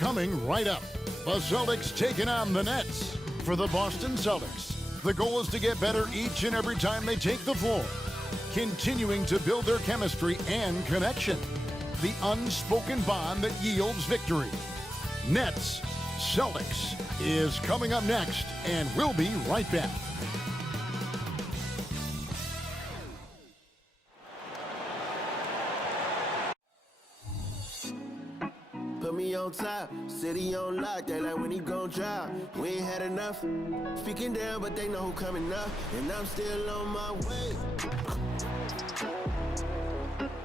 coming right up. The Celtics taking on the Nets. For the Boston Celtics, the goal is to get better each and every time they take the floor, continuing to build their chemistry and connection, the unspoken bond that yields victory. Nets Celtics is coming up next, and we'll be right back. Put me on top, city on lock, they like when he gon' drop. We ain't had enough, speaking down, but they know who coming up, and I'm still on my way.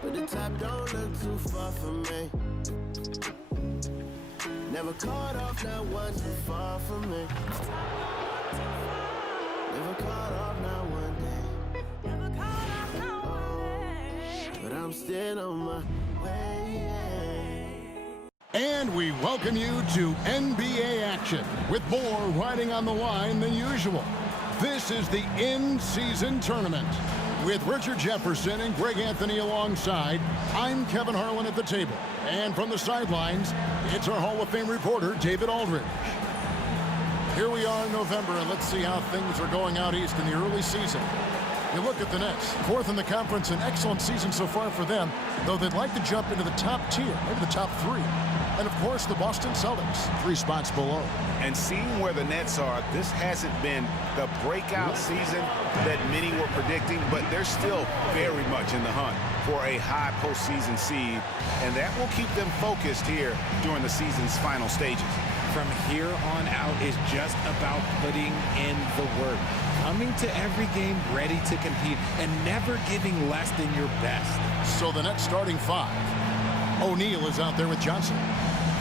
But the top don't look too far from me. Never caught off, not one too far from me. Never caught off, not one day. Never caught off, not one day. But I'm still on my way. And we welcome you to NBA action with more riding on the line than usual. This is the in-season tournament. With Richard Jefferson and Greg Anthony alongside, I'm Kevin Harlan at the table. And from the sidelines, it's our Hall of Fame reporter, David Aldridge. Here we are in November, and let's see how things are going out east in the early season. You look at the Nets, fourth in the conference, an excellent season so far for them, though they'd like to jump into the top tier, maybe the top three. And, of course, the Boston Celtics, 3 spots below. And seeing where the Nets are, this hasn't been the breakout season that many were predicting, but they're still very much in the hunt for a high postseason seed, and that will keep them focused here during the season's final stages. From here on out is just about putting in the work, coming to every game ready to compete, and never giving less than your best. So the Nets starting 5. O'Neal is out there with Johnson.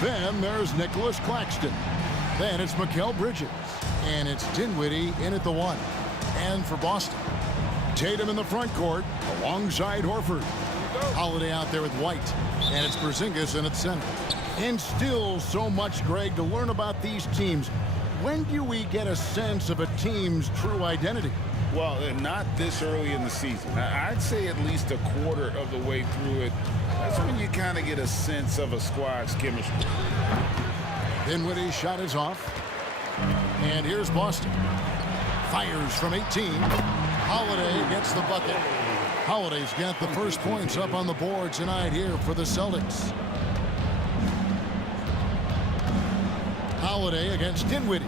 Then there's Nicholas Claxton. Then it's Mikal Bridges. And it's Dinwiddie in at the 1. And for Boston, Tatum in the front court alongside Horford. Holiday out there with White. And it's Porzingis in at center. And still so much, Greg, to learn about these teams. When do we get a sense of a team's true identity? Well, not this early in the season. I'd say at least a quarter of the way through it. That's when you kind of get a sense of a squad's chemistry. Dinwiddie's shot is off. And here's Boston. Fires from 18. Holiday gets the bucket. Holiday's got the first points up on the board tonight here for the Celtics. Holiday against Dinwiddie.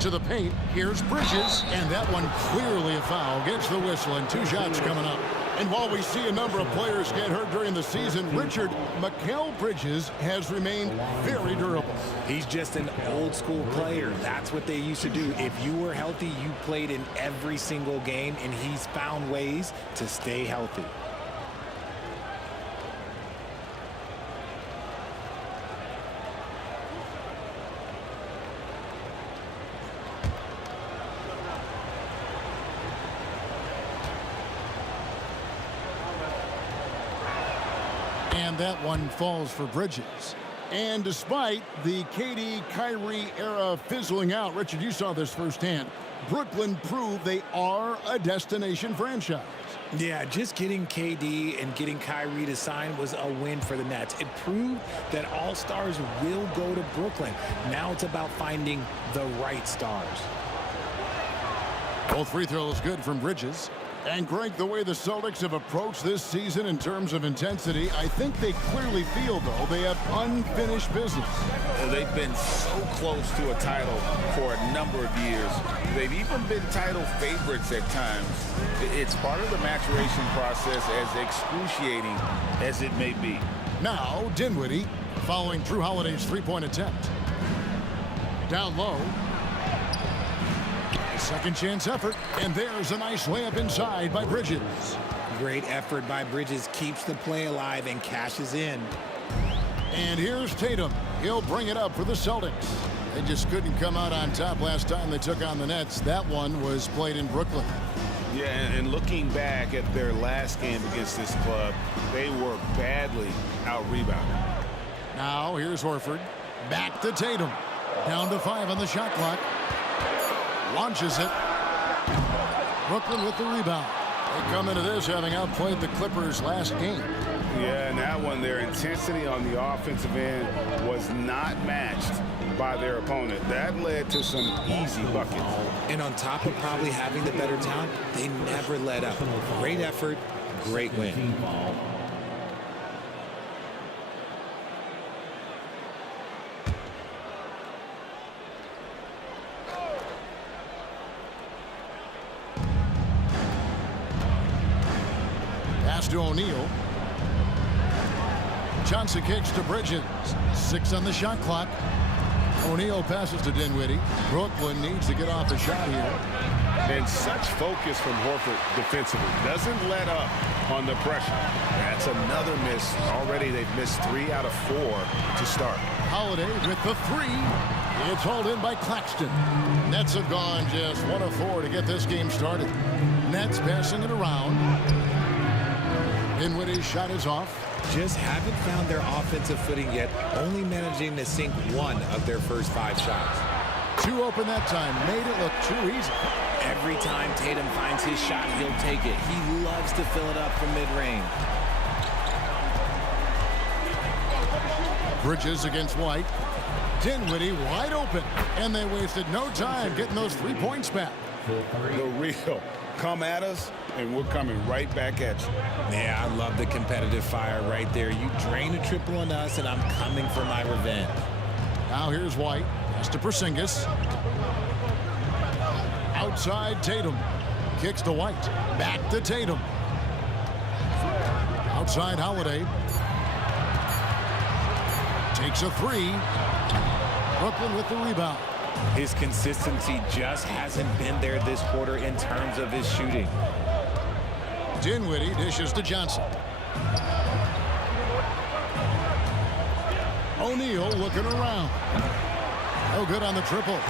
To the paint, here's Bridges, and that one clearly a foul. Gets the whistle, and 2 shots coming up. And while we see a number of players get hurt during the season, Richard, Mikal Bridges has remained very durable. He's just an old-school player. That's what they used to do. If you were healthy, you played in every single game, and he's found ways to stay healthy. And that one falls for Bridges. And despite the KD-Kyrie era fizzling out, Richard, you saw this firsthand, Brooklyn proved they are a destination franchise. Yeah, just getting KD and getting Kyrie to sign was a win for the Nets. It proved that all stars will go to Brooklyn. Now it's about finding the right stars. Both free throws good from Bridges. And Greg, the way the Celtics have approached this season in terms of intensity, I think they clearly feel, though, they have unfinished business. They've been so close to a title for a number of years. They've even been title favorites at times. It's part of the maturation process, as excruciating as it may be. Now, Dinwiddie following Drew Holiday's three-point attempt. Down low. Second chance effort, and there's a nice layup inside by Bridges. Great effort by Bridges, keeps the play alive and cashes in. And here's Tatum. He'll bring it up for the Celtics. They just couldn't come out on top last time they took on the Nets. That one was played in Brooklyn. Yeah, and looking back at their last game against this club, they were badly out-rebounded. Now here's Horford. Back to Tatum. Down to 5 on the shot clock. Launches it. Brooklyn with the rebound. They come into this having outplayed the Clippers last game. Yeah, and that one, their intensity on the offensive end was not matched by their opponent. That led to some easy buckets. And on top of probably having the better talent, they never let up. Great effort, great win. Pass to O'Neal. Johnson kicks to Bridges. 6 on the shot clock. O'Neal passes to Dinwiddie. Brooklyn needs to get off a shot here. And such focus from Horford defensively. Doesn't let up on the pressure. That's another miss. Already they've missed 3 out of 4 to start. Holiday with the 3. It's hauled in by Claxton. Nets have gone just 1 of 4 to get this game started. Nets passing it around. Dinwiddie's shot is off. Just haven't found their offensive footing yet, only managing to sink 1 of their first 5 shots. 2 open that time, made it look too easy. Every time Tatum finds his shot, he'll take it. He loves to fill it up from mid-range. Bridges against White. Dinwiddie wide open, and they wasted no time getting those 3 points back. The real come at us, and we're coming right back at you. Yeah, I love the competitive fire right there. You drain a triple on us, and I'm coming for my revenge. Now here's White. Pass to Porzingis. Outside Tatum. Kicks to White. Back to Tatum. Outside Holiday. Takes a 3. Brooklyn with the rebound. His consistency just hasn't been there this quarter in terms of his shooting. Dinwiddie dishes to Johnson. O'Neal looking around. No good on the triple.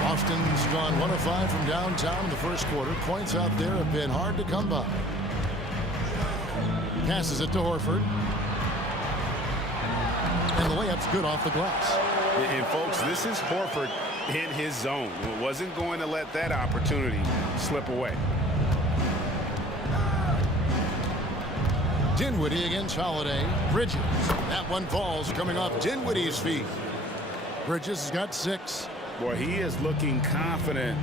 Boston's gone 1 of 5 from downtown in the first quarter. Points out there have been hard to come by. Passes it to Horford. And the layup's good off the glass. And folks, this is Horford in his zone. Wasn't going to let that opportunity slip away. Dinwiddie against Holiday. Bridges. That one falls coming off Dinwiddie's feet. Bridges has got 6. Boy, he is looking confident.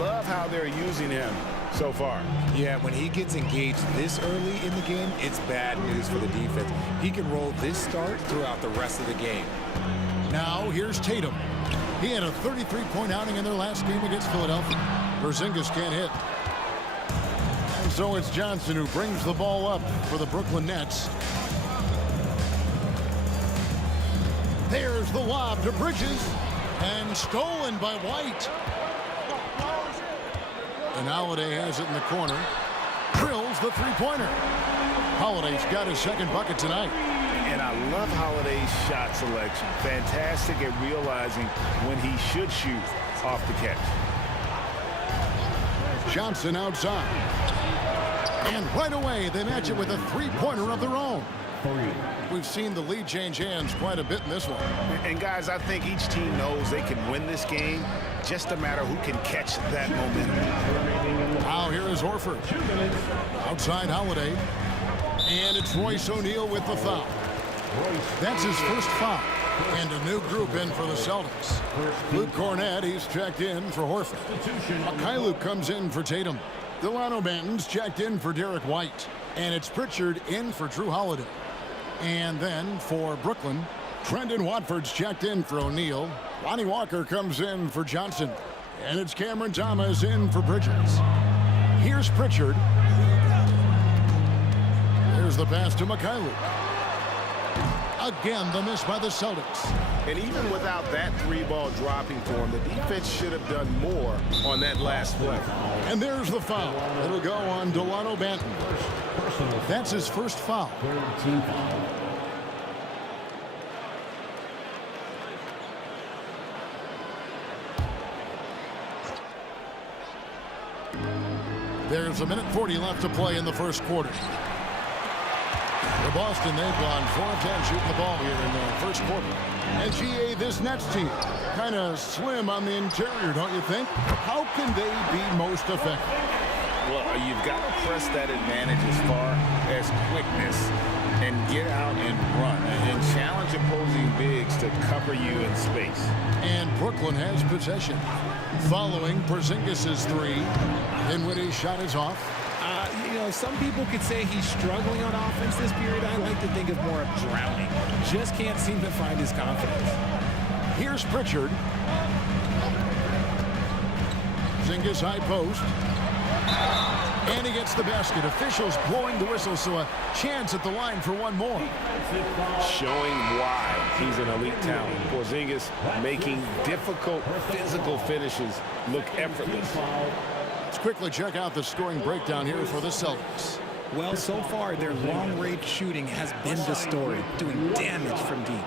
Love how they're using him so far. Yeah, when he gets engaged this early in the game, it's bad news for the defense. He can roll this start throughout the rest of the game. Now here's Tatum. He had a 33-point outing in their last game against Philadelphia. Porzingis can't hit. And so it's Johnson who brings the ball up for the Brooklyn Nets. There's the lob to Bridges. And stolen by White. And Holiday has it in the corner. Drills the 3-pointer. Holiday's got his second bucket tonight. And I love Holiday's shot selection. Fantastic at realizing when he should shoot off the catch. Johnson outside. And right away, they match it with a 3-pointer of their own. We've seen the lead change hands quite a bit in this one. And guys, I think each team knows they can win this game. Just a matter who can catch that momentum. Now here is Horford. Outside Holiday. And it's Royce O'Neal with the foul. That's his first foul. And a new group in for the Celtics. Luke Cornett, he's checked in for Horford. Mikhailuk comes in for Tatum. Delano Banton's checked in for Derek White. And it's Pritchard in for Drew Holiday. And then for Brooklyn, Trendon Watford's checked in for O'Neal. Lonnie Walker comes in for Johnson. And it's Cameron Thomas in for Bridges. Here's Pritchard. There's the pass to Mikhailuk. Again, the miss by the Celtics. And even without that 3-ball dropping for him, the defense should have done more on that last play. And there's the foul. It'll go on Delano Banton. That's his first foul. There's a minute 40 left to play in the first quarter. For Boston, they've gone 4 of 10 shooting the ball here in the first quarter. And GA, this Nets team, kind of slim on the interior, don't you think? How can they be most effective? Well, you've got to press that advantage as far as quickness. and get out and run and challenge opposing bigs to cover you in space. And Brooklyn has possession. Following Porzingis' three. Dinwiddie's shot is off. You know, some people could say he's struggling on offense this period. I like to think of more of drowning. Just can't seem to find his confidence. Here's Pritchard. Porzingis high post. And he gets the basket. Officials blowing the whistle, so a chance at the line for one more. Showing why he's an elite talent. Porzingis making difficult physical finishes look effortless. Let's quickly check out the scoring breakdown here for the Celtics. Well, so far, their long-range shooting has been the story, doing damage from deep.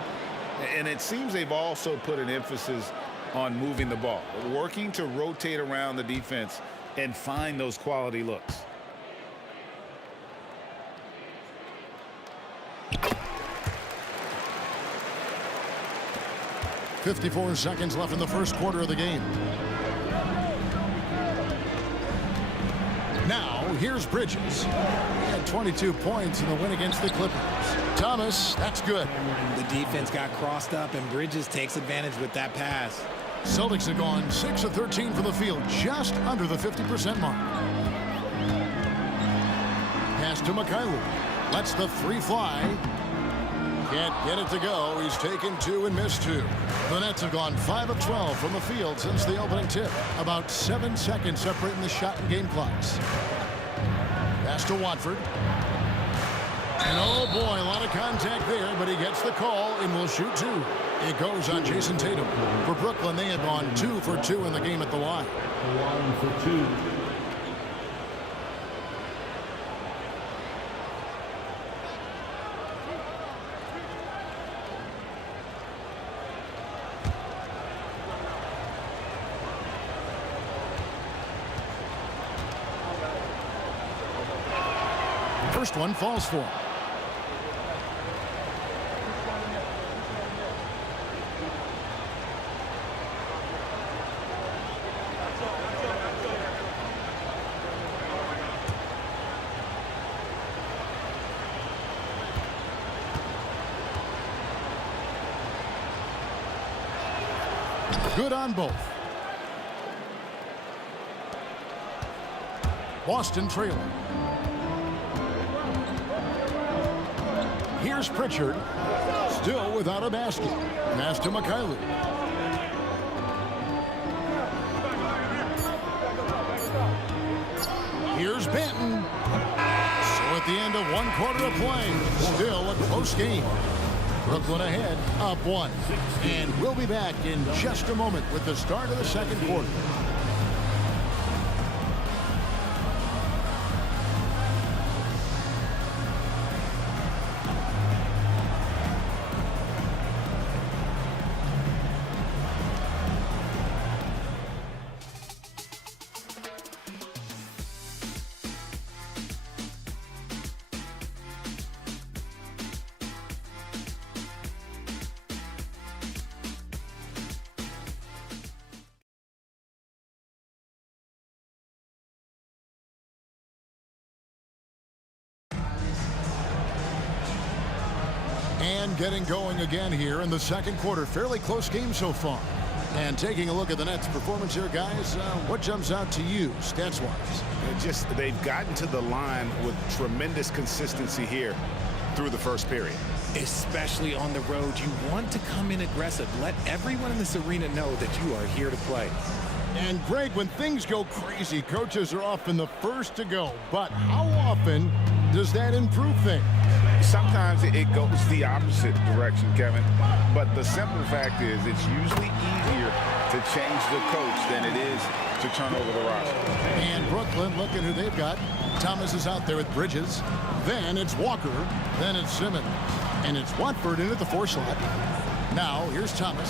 And it seems they've also put an emphasis on moving the ball, working to rotate around the defense and find those quality looks. .54 seconds left in the first quarter of the game. Now, here's Bridges. He had 22 points in the win against the Clippers. Thomas, that's good. The defense got crossed up, and Bridges takes advantage with that pass. Celtics have gone 6 of 13 from the field, just under the 50% mark. Pass to Mikhailuk. Lets the three fly. Can't get it to go. He's taken two and missed two. The Nets have gone 5 of 12 from the field since the opening tip. About 7 seconds separating the shot and game clocks. Pass to Watford. And oh boy, a lot of contact there, but he gets the call and will shoot two. It goes on Jason Tatum. For Brooklyn, they have gone 2 for 2 in the game at the line. 1 for 2. First one falls for him. Good on both. Boston trailing. Here's Pritchard, still without a basket. Pass to Mikhailuk. Here's Benton. So at the end of 1 quarter of play, still a close game. Brooklyn ahead, up 1. And we'll be back in just a moment with the start of the second quarter. And getting going again here in the second quarter. Fairly close game so far. And taking a look at the Nets' performance here, guys, what jumps out to you, stats-wise? They've gotten to the line with tremendous consistency here through the first period. Especially on the road, you want to come in aggressive. Let everyone in this arena know that you are here to play. And Greg, when things go crazy, coaches are often the first to go. But how often does that improve things? Sometimes it goes the opposite direction, Kevin. But the simple fact is it's usually easier to change the coach than it is to turn over the roster. And Brooklyn, look at who they've got. Thomas is out there with Bridges. Then it's Walker. Then it's Simmons. And it's Watford in at the 4 slot. Now, here's Thomas.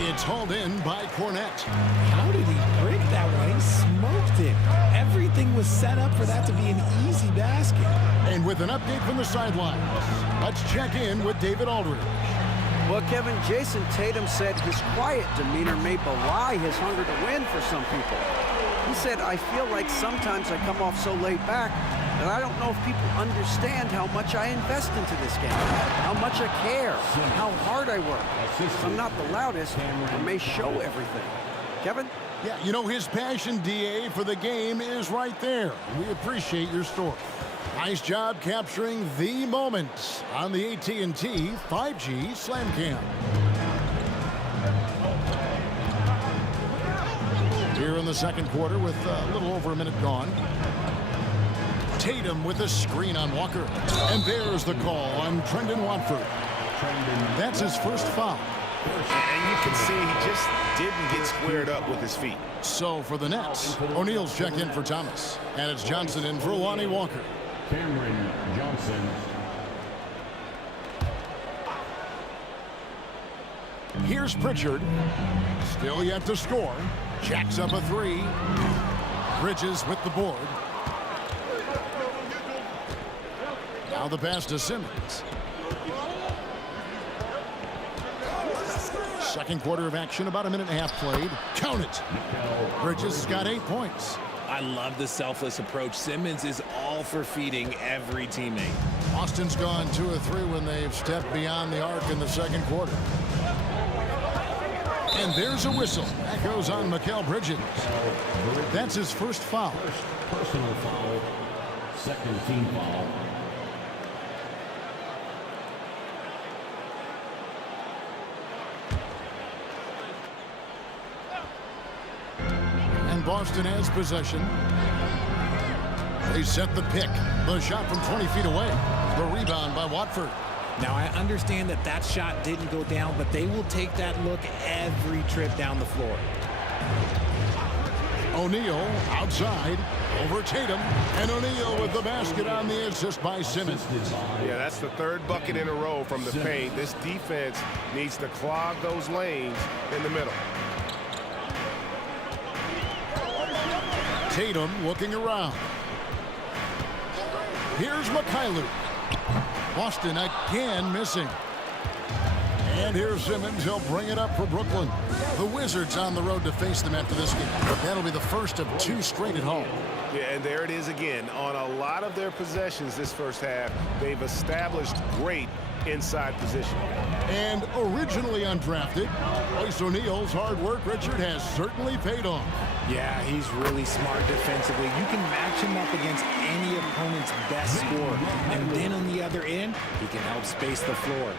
It's hauled in by Cornette. How did he break that one? He smoked it. Everything was set up for that to be an easy basket. And with an update from the sidelines, let's check in with David Aldridge. Well, Kevin, Jason Tatum said his quiet demeanor may belie his hunger to win for some people. He said, I feel like sometimes I come off so laid back, And I don't know if people understand how much I invest into this game, how much I care, how hard I work. I'm not the loudest, I may show everything. Kevin? Yeah, you know, his passion, DA, for the game is right there. We appreciate your story. Nice job capturing the moments on the AT&T 5G Slam Cam. Here in the second quarter with a little over a minute gone. Tatum with a screen on Walker. And there's the call on Trendon Watford. That's his first foul. And you can see he just didn't get squared up with his feet. So for the Nets, O'Neal's checked in for Thomas. And it's Johnson in for Lonnie Walker. Cameron Johnson. Here's Pritchard. Still yet to score. Jacks up a three. Bridges with the board. Now the pass to Simmons. Second quarter of action, about a minute and a half played. Count it. Bridges has got 8 points. I love the selfless approach. Simmons is all for feeding every teammate. Boston's gone 2 of 3 when they've stepped beyond the arc in the second quarter. And there's a whistle. That goes on Mikal Bridges. That's his first foul. Personal foul. Second team foul. And Boston has possession. They set the pick. The shot from 20 feet away. The rebound by Watford. Now, I understand that that shot didn't go down, but they will take that look every trip down the floor. O'Neal outside over Tatum. And O'Neal with the basket on the assist by Simmons. Yeah, that's the third bucket in a row from the paint. This defense needs to clog those lanes in the middle. Tatum looking around. Here's Mikal. Boston again missing. And here's Simmons. He'll bring it up for Brooklyn. The Wizards on the road to face them after this game. That'll be the first of 2 straight at home. Yeah, and there it is again. On a lot of their possessions this first half, they've established great inside position. And originally undrafted, Royce O'Neal's hard work, Richard, has certainly paid off. Yeah, he's really smart defensively. You can match him up against any opponent's best scorer. And then on the other end, he can help space the floor.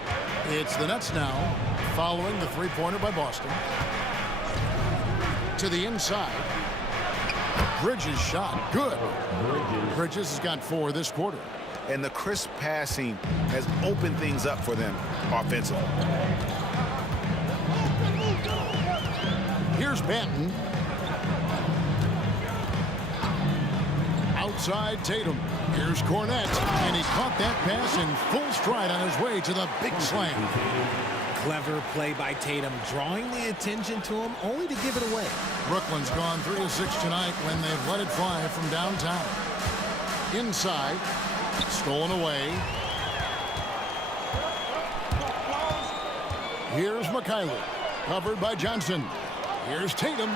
It's the Nets now, following the three-pointer by Boston. To the inside. Bridges shot. Good. Bridges has got 4 this quarter. And the crisp passing has opened things up for them offensively. Here's Banton. Outside Tatum. Here's Cornette. And he caught that pass in full stride on his way to the big slam. Clever play by Tatum, drawing the attention to him only to give it away. Brooklyn's gone 3 of 6 tonight when they've let it fly from downtown. Inside. Stolen away. Here's Mikal. Covered by Johnson. Here's Tatum.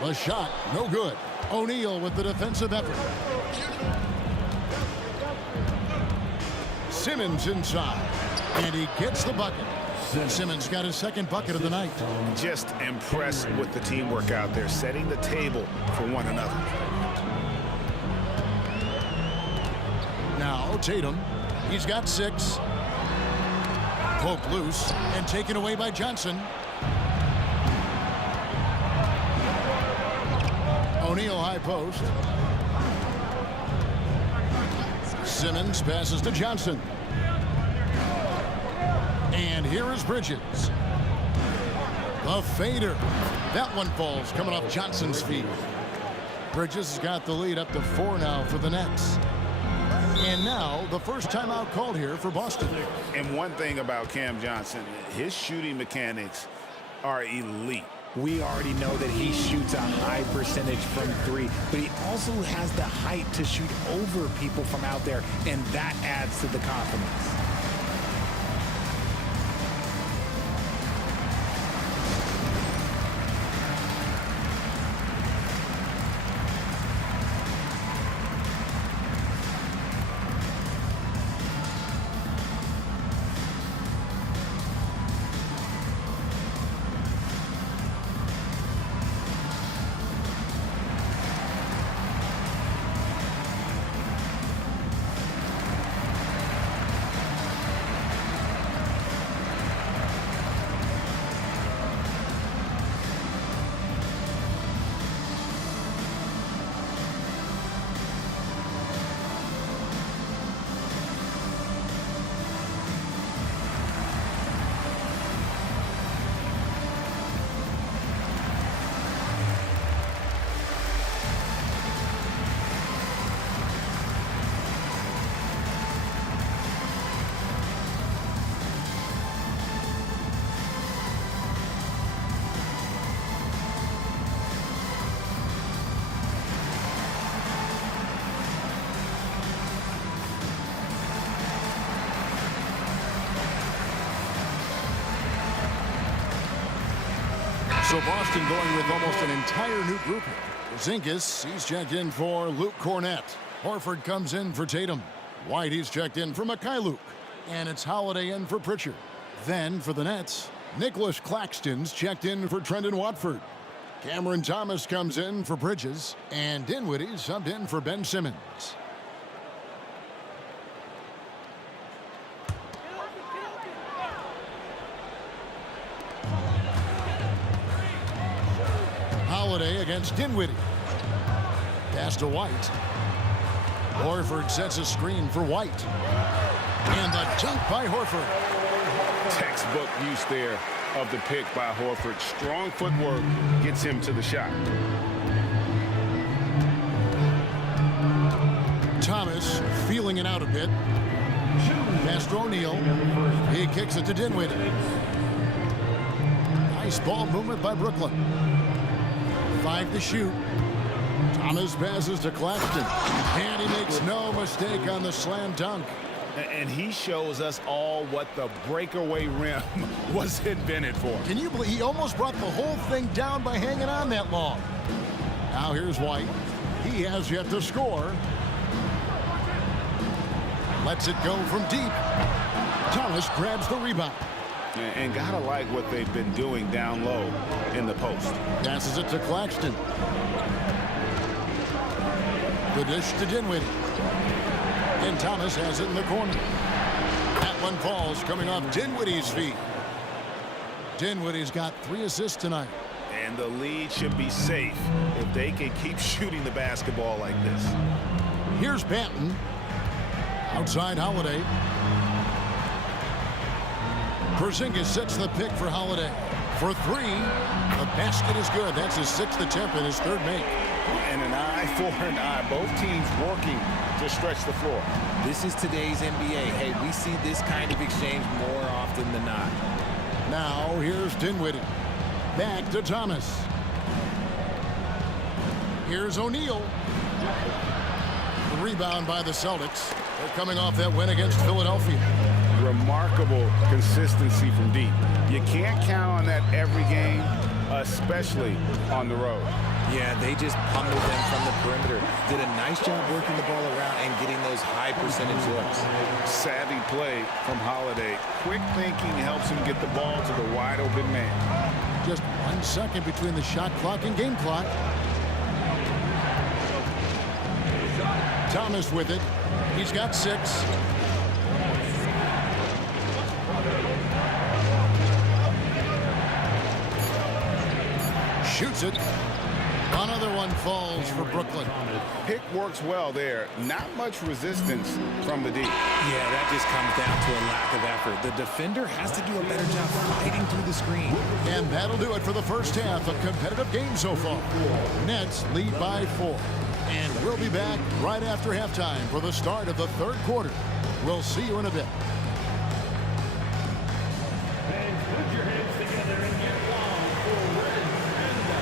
The shot, no good. O'Neal with the defensive effort. Simmons inside. And he gets the bucket. Simmons got his second bucket of the night. Just impressed with the teamwork out there, setting the table for one another. Now Tatum, he's got 6. Poke loose and taken away by Johnson. O'Neal high post. Simmons passes to Johnson. And here is Bridges. The fader. That one falls coming off Johnson's feet. Bridges has got the lead up to 4 now for the Nets. And now the first timeout called here for Boston. And one thing about Cam Johnson, his shooting mechanics are elite. We already know that he shoots a high percentage from 3, but he also has the height to shoot over people from out there, and that adds to the confidence. So Boston going with almost an entire new group here. Porzingis, he's checked in for Luke Cornett. Horford comes in for Tatum. White, he's checked in for Mikhailuk. And it's Holiday in for Pritchard. Then for the Nets, Nicholas Claxton's checked in for Trendon Watford. Cameron Thomas comes in for Bridges. And Dinwiddie subbed in for Ben Simmons. Holiday against Dinwiddie. Pass to White. Horford sets a screen for White. And the dunk by Horford. Textbook use there of the pick by Horford. Strong footwork gets him to the shot. Thomas feeling it out a bit. Pass to O'Neal. He kicks it to Dinwiddie. Nice ball movement by Brooklyn. 5 to shoot. Thomas passes to Claxton. And he makes no mistake on the slam dunk. And he shows us all what the breakaway rim was invented for. Can you believe he almost brought the whole thing down by hanging on that long? Now here's White. He has yet to score. Lets it go from deep. Thomas grabs the rebound. And gotta like what they've been doing down low in the post. Passes it to Claxton. The dish to Dinwiddie. And Thomas has it in the corner. That one falls coming off Dinwiddie's feet. Dinwiddie's got 3 assists tonight. And the lead should be safe if they can keep shooting the basketball like this. Here's Banton. Outside Holiday. Porzingis sets the pick for Holiday. For 3, the basket is good. That's his 6th attempt and his 3rd make. And an eye for an eye. Both teams working to stretch the floor. This is today's NBA. Hey, we see this kind of exchange more often than not. Now here's Dinwiddie. Back to Thomas. Here's O'Neal. The rebound by the Celtics. They're coming off that win against Philadelphia. Remarkable consistency from deep. You can't count on that every game, especially on the road. Yeah, they just pummeled them from the perimeter. Did a nice job working the ball around and getting those high percentage looks. Savvy play from Holiday. Quick thinking helps him get the ball to the wide open man. Just 1 second between the shot clock and game clock. Thomas with it. He's got 6. Shoots it. Another one falls for Brooklyn. Pick works well there. Not much resistance from the deep. Yeah, that just comes down to a lack of effort. The defender has to do a better job fighting through the screen. And that'll do it for the first half of competitive game so far. Nets lead by 4. And we'll be back right after halftime for the start of the 3rd quarter. We'll see you in a bit. Put your hands together and get wild for Red Panda.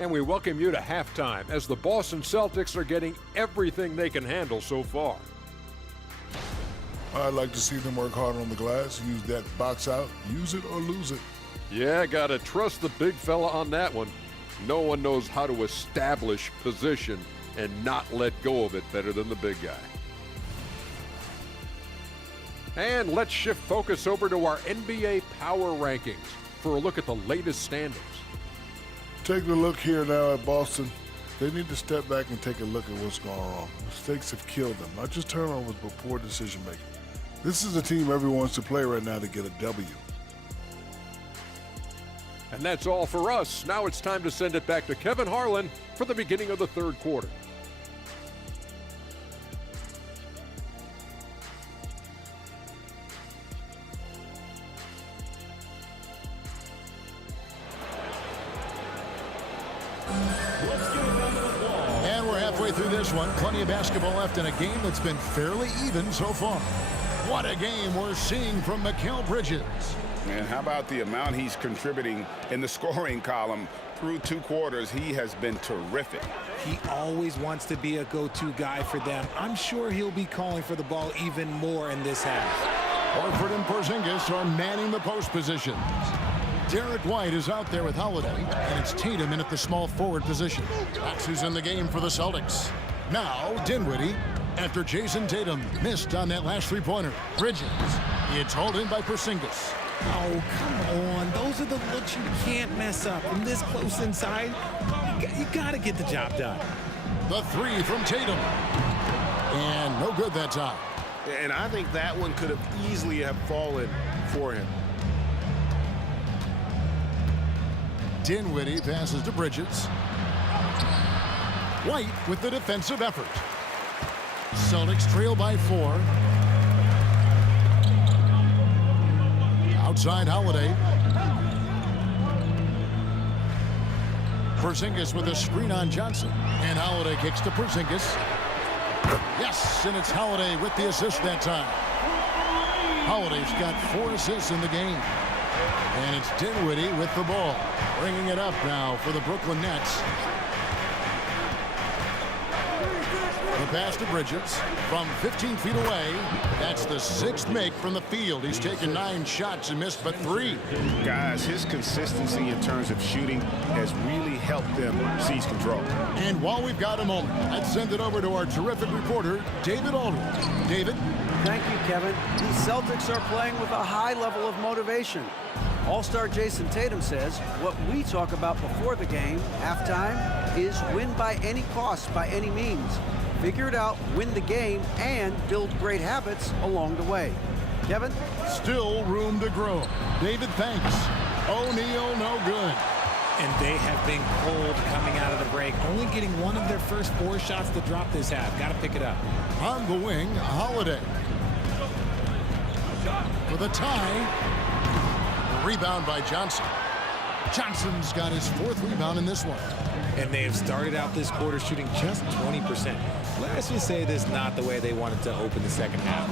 And we welcome you to halftime as the Boston Celtics are getting everything they can handle so far. I'd like to see them work hard on the glass, use that box out, use it or lose it. Yeah, gotta trust the big fella on that one. No one knows how to establish position and not let go of it better than the big guy. And let's shift focus over to our NBA Power Rankings for a look at the latest standings. Taking a look here now at Boston, they need to step back and take a look at what's going wrong. Mistakes have killed them, not just turnovers, but poor decision making. This is a team everyone wants to play right now to get a W. And that's all for us. Now it's time to send it back to Kevin Harlan for the beginning of the third quarter. And we're halfway through this one. Plenty of basketball left in a game that's been fairly even so far. What a game we're seeing from Mikal Bridges. And how about the amount he's contributing in the scoring column through 2 quarters? He has been terrific. He always wants to be a go-to guy for them. I'm sure he'll be calling for the ball even more in this half. Horford and Porzingis are manning the post positions. Derek White is out there with Holiday, and it's Tatum in at the small forward position. That's who's in the game for the Celtics. Now, Dinwiddie, after Jason Tatum missed on that last three-pointer. Bridges, it's hauled in by Porzingis. Oh, come on. Those are the looks you can't mess up. From this close inside, you got to get the job done. The three from Tatum. And no good that time. And I think that one could have easily have fallen for him. Dinwiddie passes to Bridges. White with the defensive effort. Celtics trail by 4. Outside Holiday. Porzingis with a screen on Johnson. And Holiday kicks to Porzingis. Yes, and it's Holiday with the assist that time. Holiday's got 4 assists in the game. And it's Dinwiddie with the ball. Bringing it up now for the Brooklyn Nets. The pass to Bridges from 15 feet away. That's the 6th make from the field. He's taken 9 shots and missed but 3. Guys, his consistency in terms of shooting has really helped them seize control. And while we've got a moment, let's send it over to our terrific reporter, David Aldridge. David? Thank you, Kevin. The Celtics are playing with a high level of motivation. All-star Jason Tatum says what we talk about before the game, halftime, is win by any cost, by any means. Figure it out, win the game, and build great habits along the way. Kevin? Still room to grow. David, thanks. O'Neal, no good. And they have been cold coming out of the break. Only getting one of their first 4 shots to drop this half. Got to pick it up. On the wing, Holiday. For the tie. Rebound by Johnson. Johnson's got his 4th rebound in this one. And they have started out this quarter shooting just 20%. Let's just say this is not the way they wanted to open the second half.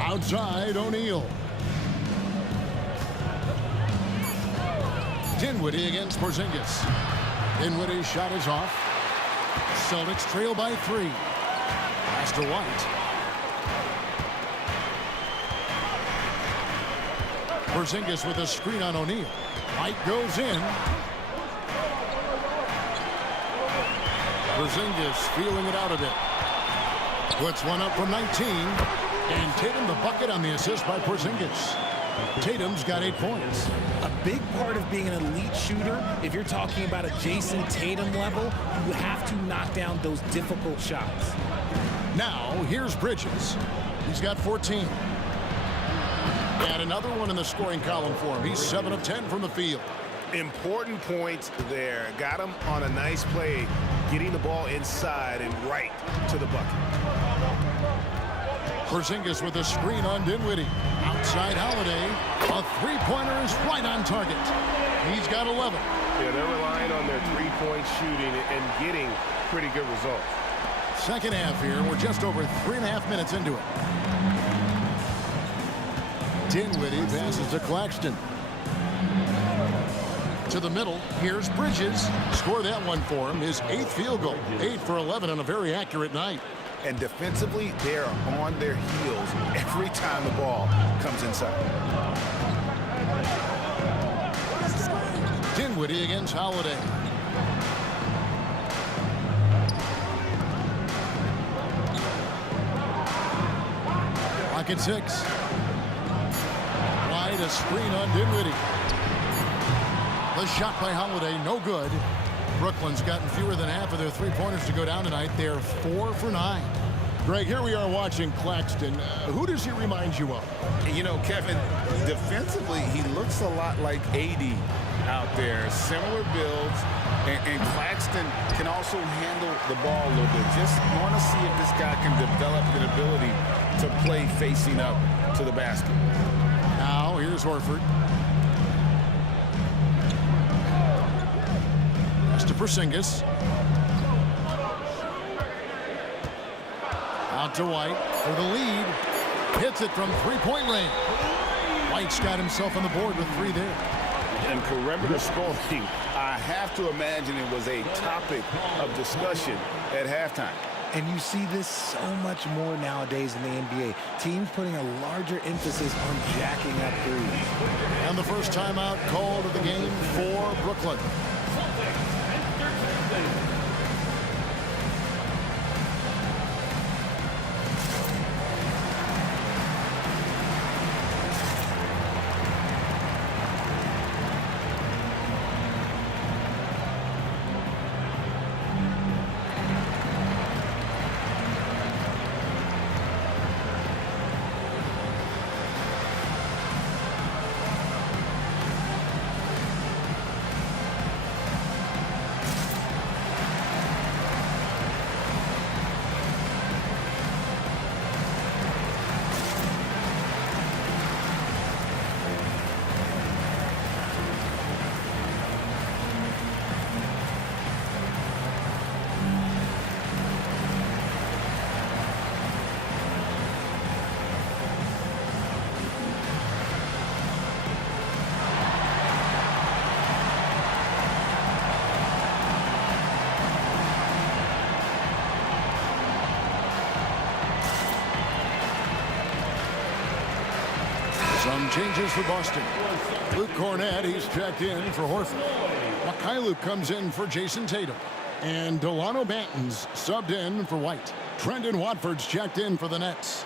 Outside, O'Neal. Dinwiddie against Porzingis. Dinwiddie's shot is off. Celtics trail by 3. Pass to White. Porzingis with a screen on O'Neal. White goes in. Porzingis feeling it out a bit. Puts one up from 19. And Tatum the bucket on the assist by Porzingis. Tatum's got 8 points. A big part of being an elite shooter, if you're talking about a Jason Tatum level, you have to knock down those difficult shots. Now, here's Bridges. He's got 14. And another one in the scoring column for him. He's 7 of 10 from the field. Important points there. Got him on a nice play, getting the ball inside and right to the bucket. Porzingis with a screen on Dinwiddie. Outside Holiday. A three-pointer is right on target. He's got 11. Yeah, they're relying on their three-point shooting and getting pretty good results. Second half here. We're just over 3.5 minutes into it. Dinwiddie passes to Claxton. to the middle. Here's Bridges. Score that one for him. His 8th field goal. 8 for 11 on a very accurate night. And defensively, they're on their heels every time the ball comes inside. Dinwiddie against Holiday. Clock at 6. Wide, a screen on Dinwiddie. The shot by Holiday, no good. Brooklyn's gotten fewer than half of their three-pointers to go down tonight. They're 4 for 9. Greg, here we are watching Claxton. Who does he remind you of? You know, Kevin, defensively, he looks a lot like AD out there. Similar builds, and Claxton can also handle the ball a little bit. Just want to see if this guy can develop an ability to play facing up to the basket. Now, here's Horford. To Porzingis. Out to White for the lead. Hits it from three-point range. White's got himself on the board with 3 there. And perimeter scoring, I have to imagine it was a topic of discussion at halftime. And you see this so much more nowadays in the NBA. Teams putting a larger emphasis on jacking up threes. And the first timeout called of the game for Brooklyn. Some changes for Boston. Luke Cornett, he's checked in for Horford. Mikhailuk comes in for Jason Tatum. And Delano Banton's subbed in for White. Trendon Watford's checked in for the Nets.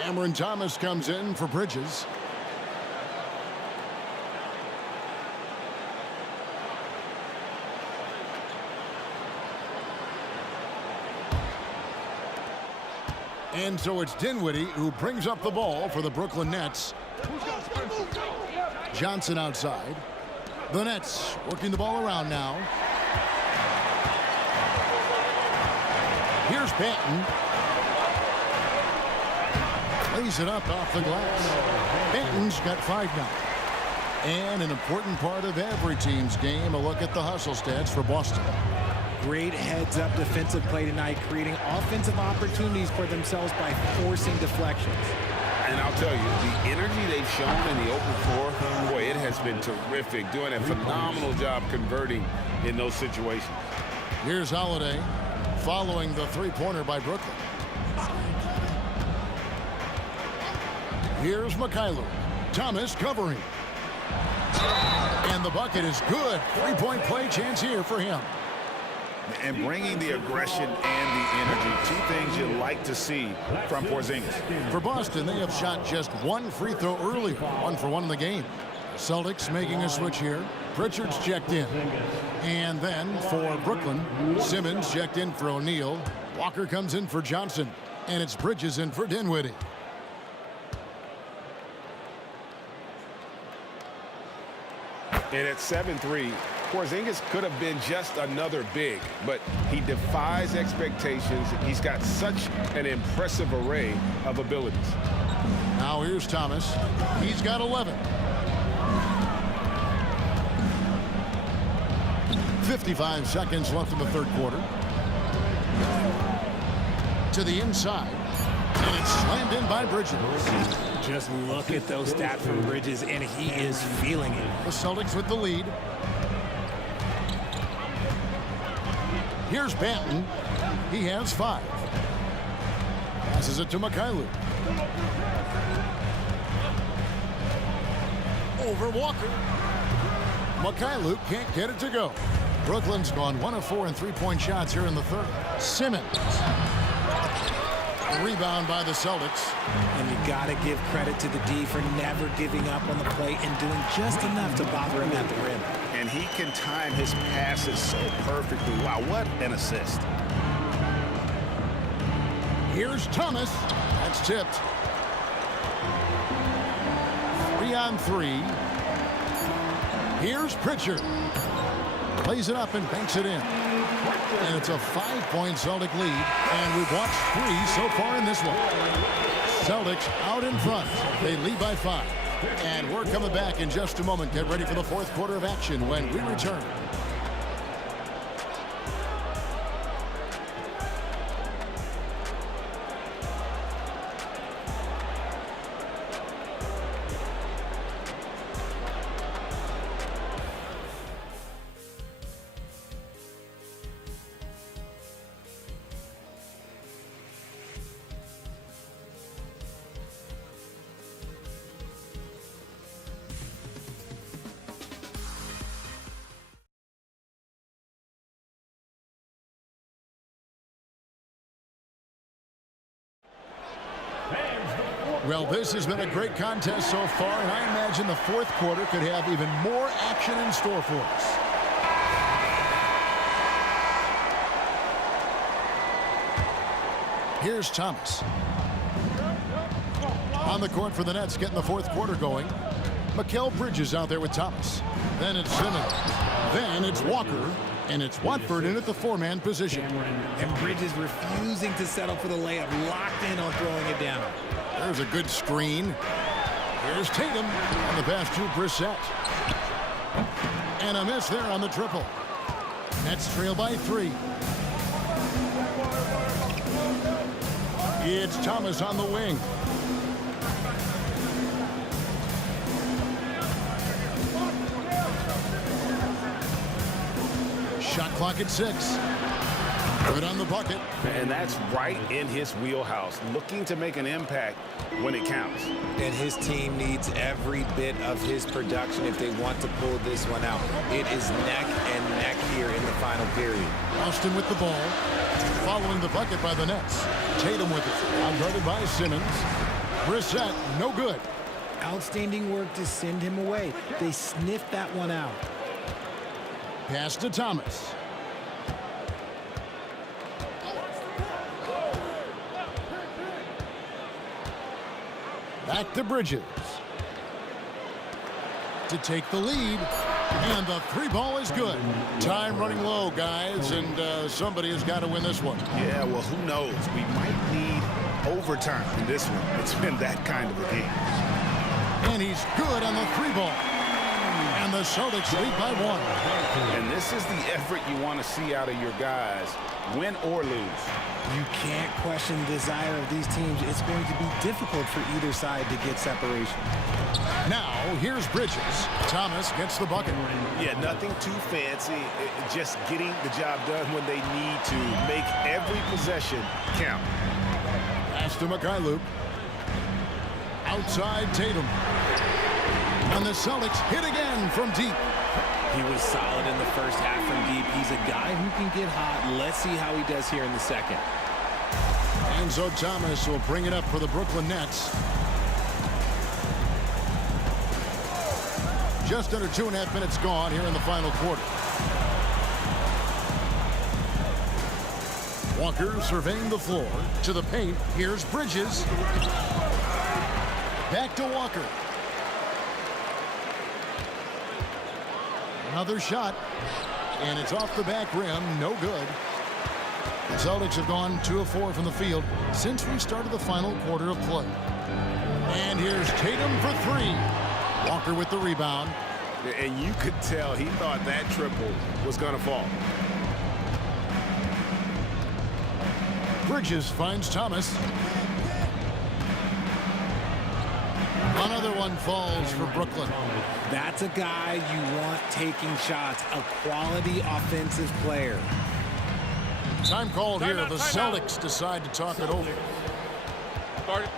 Cameron Thomas comes in for Bridges. And so it's Dinwiddie who brings up the ball for the Brooklyn Nets. Johnson outside. The Nets working the ball around now. Here's Banton. Lays it up off the glass. Banton's got 5 now. And an important part of every team's game, a look at the hustle stats for Boston. Great heads-up defensive play tonight, creating offensive opportunities for themselves by forcing deflections. And I'll tell you, the energy they've shown in the open floor, boy, it has been terrific. Doing a phenomenal job converting in those situations. Here's Holiday following the three-pointer by Brooklyn. Here's Mikhailuk. Thomas covering. And the bucket is good. Three-point play chance here for him. And bringing the aggression and the energy, 2 things you like to see from Porzingis. For Boston, they have shot just 1 free throw earlier, 1 for 1 in the game. Celtics making a switch here. Pritchard's checked in. And then for Brooklyn, Simmons checked in for O'Neal. Walker comes in for Johnson. And it's Bridges in for Dinwiddie. And at 7-3, Porzingis could have been just another big, but he defies expectations. He's got such an impressive array of abilities. Now here's Thomas. He's got 11. 55 seconds left in the third quarter. To the inside. And it's slammed in by Bridges. Just look at those stats from Bridges, and he is feeling it. The Celtics with the lead. Here's Banton. He has 5. Passes it to Mikhailuk. Over Walker. Mikhailuk can't get it to go. Brooklyn's gone 1 of 4 in three-point shots here in the third. Simmons. Rebound by the Celtics. And you got to give credit to the D for never giving up on the play and doing just enough to bother him at the rim. And he can time his passes so perfectly. Wow, what an assist. Here's Thomas. That's tipped. 3 on 3. Here's Pritchard. Plays it up and banks it in. And it's a 5-point Celtic lead. And we've watched 3 so far in this one. Celtics out in front. They lead by 5. And we're coming back in just a moment. Get ready for the fourth quarter of action when we return. Well, this has been a great contest so far, and I imagine the fourth quarter could have even more action in store for us. Here's Thomas. On the court for the Nets, getting the fourth quarter going. Mikal Bridges out there with Thomas. Then it's Simmons. Then it's Walker. And it's Watford in at the 4-man position. And Bridges refusing to settle for the layup, locked in on throwing it down. There's a good screen. Here's Tatum on the pass to Brissett. And a miss there on the triple. Nets trail by 3. It's Thomas on the wing. Shot clock at 6. Good on the bucket. And that's right in his wheelhouse, looking to make an impact when it counts. And his team needs every bit of his production if they want to pull this one out. It is neck and neck here in the final period. Austin with the ball. Following the bucket by the Nets. Tatum with it. Outguarded by Simmons. Brissett, no good. Outstanding work to send him away. They sniffed that one out. Pass to Thomas. Back to Bridges. To take the lead. And the 3-ball is good. Time running low, guys, and somebody has got to win this one. Yeah, well, who knows? We might need overtime in this one. It's been that kind of a game. And he's good on the 3-ball. And the Celtics lead by 1. And this is the effort you want to see out of your guys, win or lose. You can't question the desire of these teams. It's going to be difficult for either side to get separation. Now, here's Bridges. Thomas gets the bucket. Yeah, nothing too fancy. Just getting the job done when they need to. Make every possession count. Pass to Mikhailuk. Outside Tatum. And the Celtics hit again from deep. He was solid in the first half from deep. He's a guy who can get hot. Let's see how he does here in the second. And so Thomas will bring it up for the Brooklyn Nets. Just under 2.5 minutes gone here in the final quarter. Walker surveying the floor. To the paint. Here's Bridges. Back to Walker. Another shot, and it's off the back rim. No good. The Celtics have gone 2 of 4 from the field since we started the final quarter of play. And here's Tatum for 3. Walker with the rebound. And you could tell he thought that triple was going to fall. Bridges finds Thomas. Another one falls for Brooklyn. That's a guy you want taking shots, a quality offensive player. Time called here. The Celtics decide to talk it over. Start.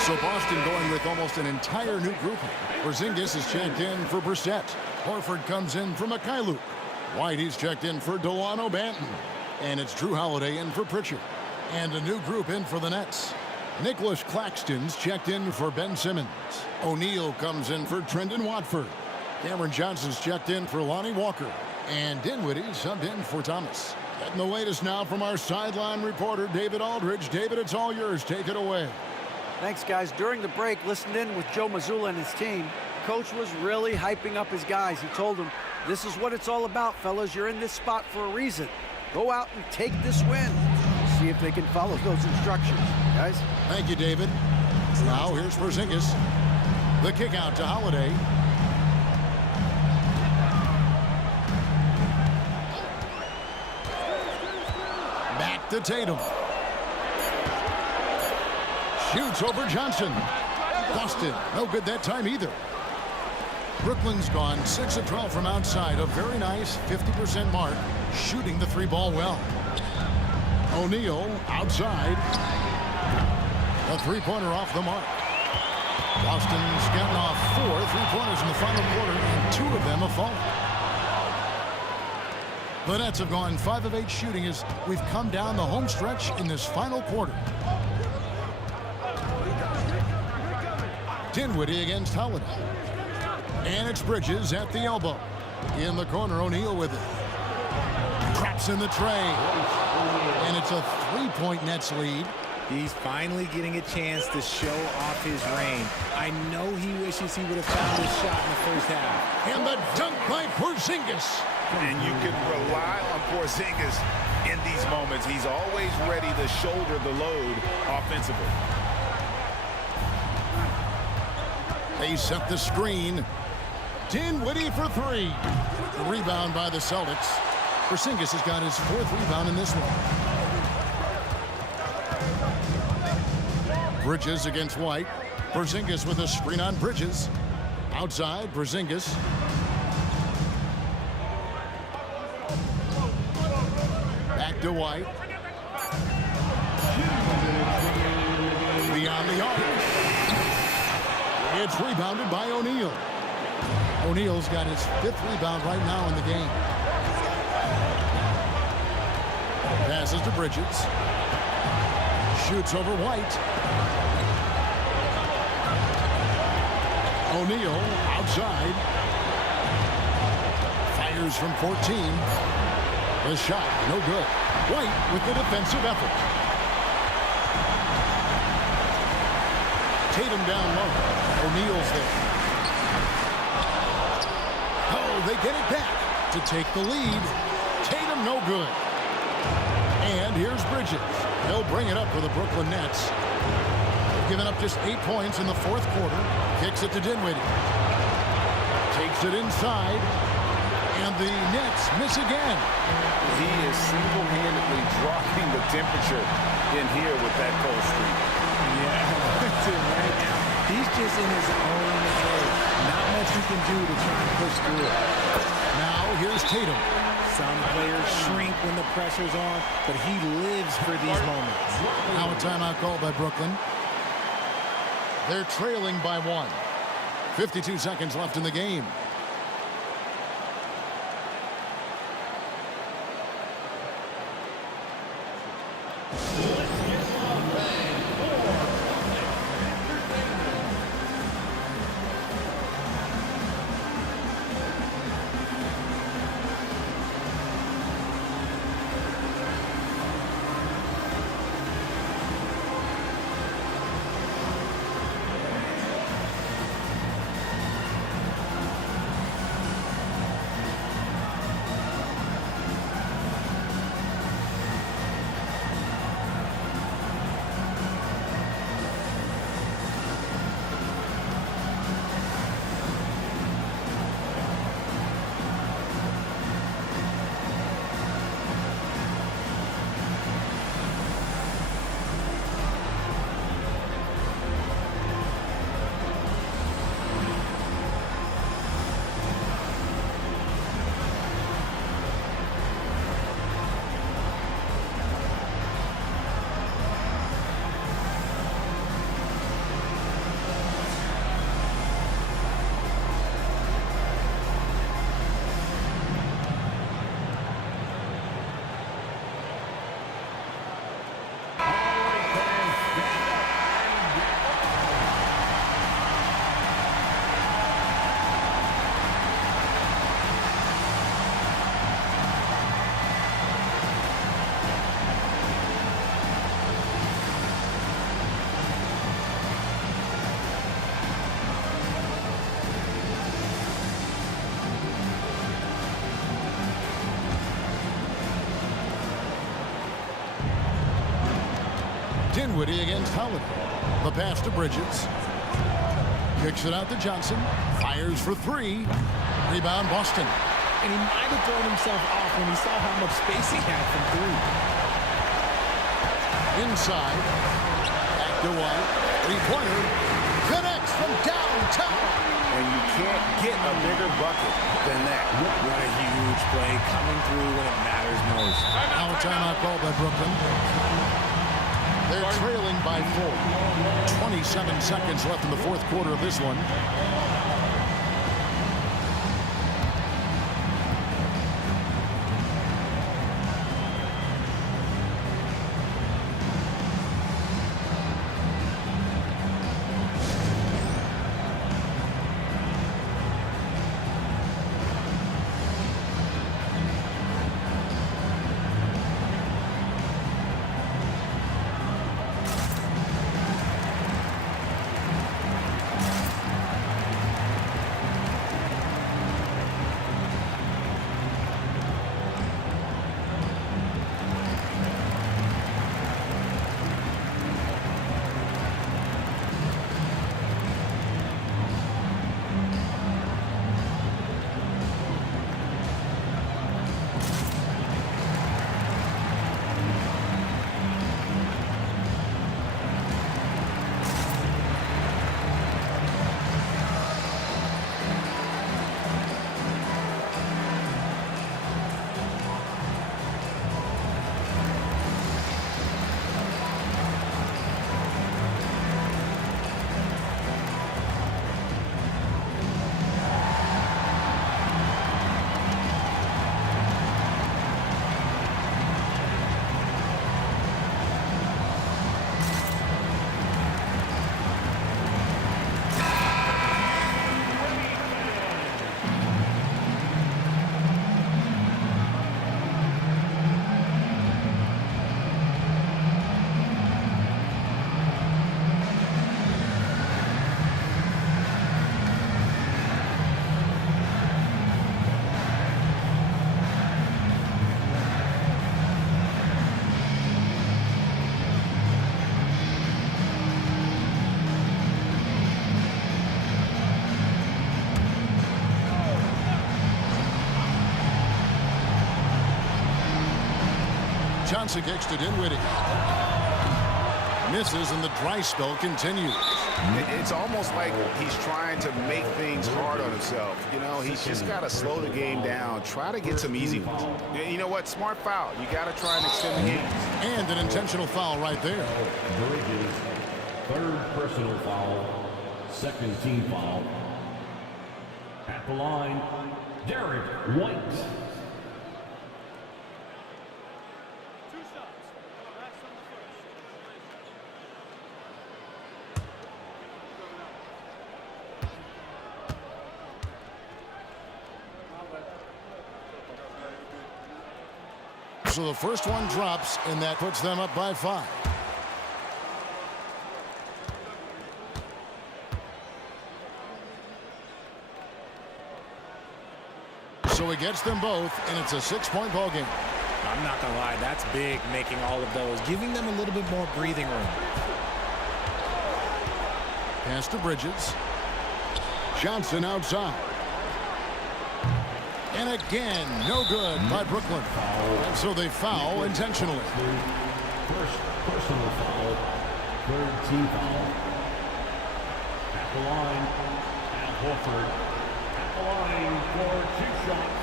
So Boston going with almost an entire new grouping. Porzingis is checked in for Brissett. Horford comes in for Mikhailuk. White, he's checked in for Delano Banton. And it's Drew Holiday in for Pritchard. And a new group in for the Nets. Nicholas Claxton's checked in for Ben Simmons. O'Neal comes in for Trendon Watford. Cameron Johnson's checked in for Lonnie Walker. And Dinwiddie subbed in for Thomas. Getting the latest now from our sideline reporter, David Aldridge. David, it's all yours. Take it away. Thanks, guys. During the break, listened in with Joe Mazzulla and his team. Coach was really hyping up his guys. He told them, this is what it's all about, fellas. You're in this spot for a reason. Go out and take this win. See if they can follow those instructions, guys. Thank you, David. Now here's Porzingis. The kick out to Holiday. Back to Tatum. Shoots over Johnson. Boston, no good that time either. Brooklyn's gone 6 of 12 from outside. A very nice 50% mark, shooting the three ball well. O'Neal outside. A three-pointer off the mark. Boston's gotten off 4 3-pointers in the final quarter, and 2 of them have fallen. The Nets have gone 5 of 8 shooting as we've come down the home stretch in this final quarter. Dinwiddie against Holiday. And it's Bridges at the elbow. In the corner, O'Neal with it. Traps in the tray. And it's a 3-point Nets lead. He's finally getting a chance to show off his reign. I know he wishes he would have found his shot in the first half. And the dunk by Porzingis. And you can rely on Porzingis in these moments. He's always ready to shoulder the load offensively. They set the screen. Dinwiddie for 3. The rebound by the Celtics. Porzingis has got his 4th rebound in this one. Bridges against White. Porzingis with a screen on Bridges. Outside, Porzingis. Back to White. Beyond the arc. It's rebounded by O'Neal. O'Neal's got his 5th rebound right now in the game. Passes to Bridges. Shoots over White. O'Neal outside. Fires from 14. The shot, no good. White with the defensive effort. Tatum down low. O'Neal's there. Oh, they get it back to take the lead. Tatum no good. And here's Bridges. He'll bring it up for the Brooklyn Nets. They've given up just 8 points in the 4th quarter. Kicks it to Dinwiddie. Takes it inside. And the Nets miss again. He is single-handedly dropping the temperature in here with that cold streak. Yeah, right now, he's just in his own head. Not much he can do to try and push through it. Now here's Tatum. Some players shrink when the pressure's on, but he lives for these moments. Now a timeout called by Brooklyn. They're trailing by 1. 52 seconds left in the game. Dinwiddie against Holiday. The pass to Bridges. Kicks it out to Johnson. Fires for 3. Rebound Boston. And he might have thrown himself off when he saw how much space he had from 3. Inside. Back to White. 3-pointer. Connects from downtown. And you can't get a bigger bucket than that. What a huge play coming through when it matters most. Now a timeout called by Brooklyn. They're trailing by 4. 27 seconds left in the fourth quarter of this one. Johnson kicks to Dinwiddie. Misses, and the dry spell continues. It's almost like he's trying to make things hard on himself. You know, he's just got to slow the game down, try to get some easy ones. You know what? Smart foul. You got to try and extend the game. And an intentional foul right there. Bridges, third personal foul, second team foul. At the line, Derek White. So the first one drops, and that puts them up by 5. So he gets them both, and it's a 6-point ball game. I'm not going to lie, that's big, making all of those, giving them a little bit more breathing room. Pass to Bridges. Johnson outside. And again, no good by Brooklyn. And so they foul intentionally. First personal foul, third team foul. At the line, Al Horford. At the line for 2 shots.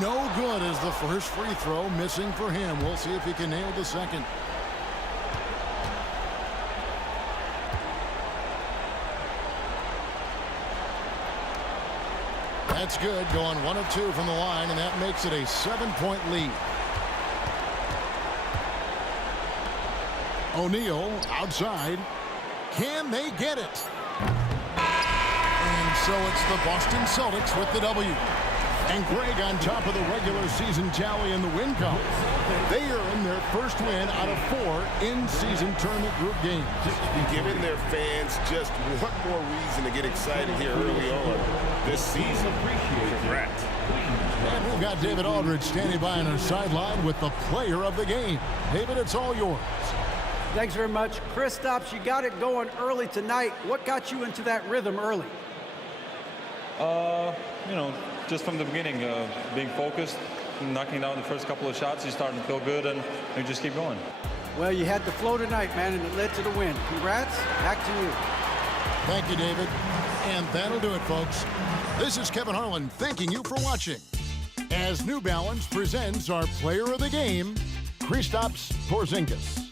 No good as the first free throw, missing for him. We'll see if he can nail the second. That's good, going 1 of 2 from the line, and that makes it a 7-point lead. O'Neal outside. Can they get it? And so it's the Boston Celtics with the W. And Greg on top of the regular season tally in the win column. They are in their first win out of 4 in-season tournament group games. Giving their fans just one more reason to get excited here early on this season. Congrats. And we've got David Aldridge standing by on our sideline with the player of the game. David, it's all yours. Thanks very much. Kristaps, you got it going early tonight. What got you into that rhythm early? You know, just from the beginning, being focused, knocking down the first couple of shots, you're starting to feel good, and you just keep going. Well, you had the flow tonight, man, and it led to the win. Congrats. Back to you. Thank you, David. And that'll do it, folks. This is Kevin Harlan thanking you for watching. As New Balance presents our player of the game, Kristaps Porzingis.